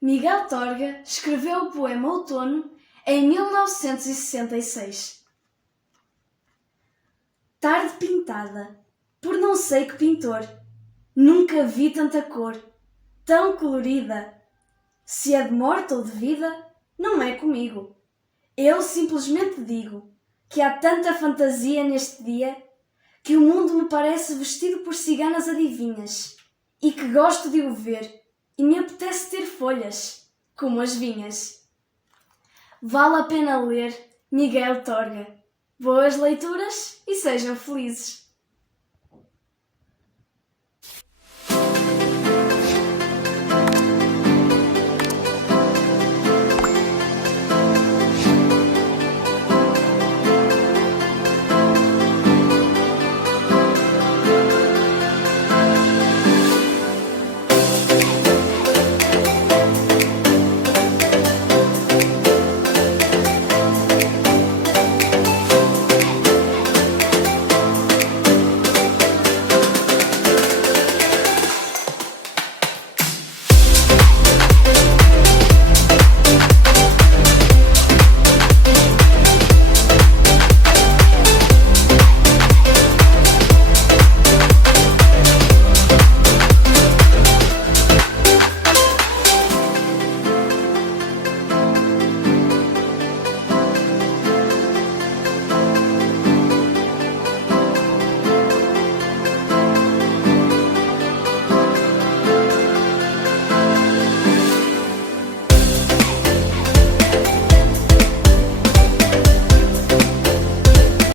Miguel Torga escreveu o poema Outono em 1966. Tarde pintada, por não sei que pintor, nunca vi tanta cor, tão colorida. Se é de morte ou de vida, não é comigo. Eu simplesmente digo que há tanta fantasia neste dia que o mundo me parece vestido por ciganas adivinhas e que gosto de o ver e me apetece ter folhas, como as vinhas. Vale a pena ler Miguel Torga. Boas leituras e sejam felizes.